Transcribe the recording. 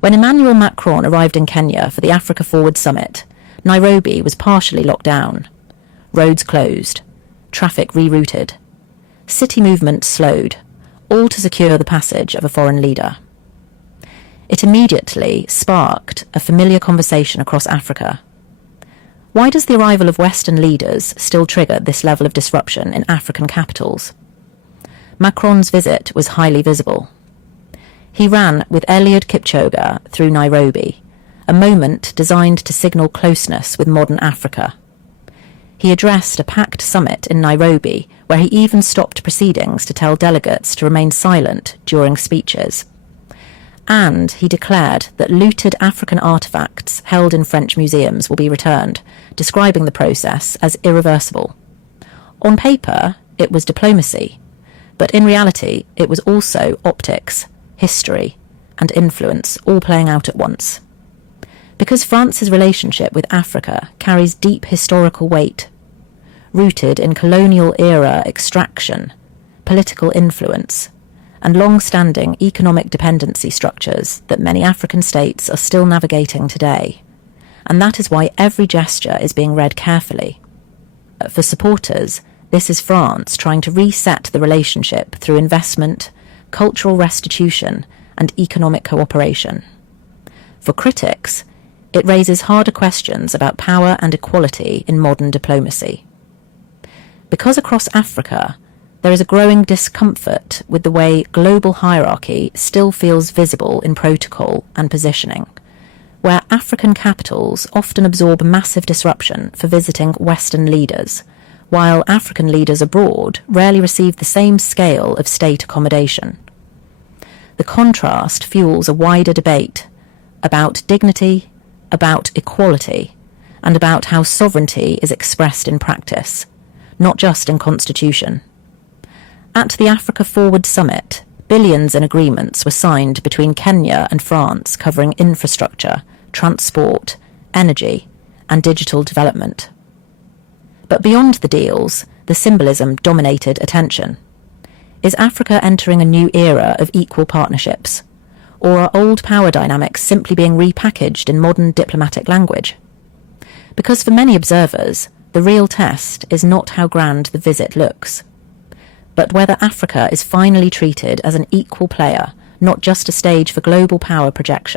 When Emmanuel Macron arrived in Kenya for the Africa Forward Summit, Nairobi was partially locked down. Roads closed, traffic rerouted, city movement slowed, all to secure the passage of a foreign leader. It immediately sparked a familiar conversation across Africa. Why does the arrival of Western leaders still trigger this level of disruption in African capitals? Macron's visit was highly visible. He ran with Eliud Kipchoge through Nairobi, a moment designed to signal closeness with modern Africa. He addressed a packed summit in Nairobi, where he even stopped proceedings to tell delegates to remain silent during speeches. And he declared that looted African artefacts held in French museums will be returned, describing the process as irreversible. On paper, it was diplomacy, but in reality, it was also optics, history, and influence all playing out at once. Because France's relationship with Africa carries deep historical weight, rooted in colonial-era extraction, political influence, and long-standing economic dependency structures that many African states are still navigating today. And that is why every gesture is being read carefully. For supporters, this is France trying to reset the relationship through investment, cultural restitution, and economic cooperation. For critics, it raises harder questions about power and equality in modern diplomacy. Because across Africa, there is a growing discomfort with the way global hierarchy still feels visible in protocol and positioning, where African capitals often absorb massive disruption for visiting Western leaders, while African leaders abroad rarely receive the same scale of state accommodation. The contrast fuels a wider debate about dignity, about equality, and about how sovereignty is expressed in practice, not just in constitution. At the Africa Forward Summit, billions in agreements were signed between Kenya and France covering infrastructure, transport, energy, and digital development. But beyond the deals, the symbolism dominated attention. Is Africa entering a new era of equal partnerships? Or are old power dynamics simply being repackaged in modern diplomatic language? Because for many observers, the real test is not how grand the visit looks, but whether Africa is finally treated as an equal player, not just a stage for global power projection.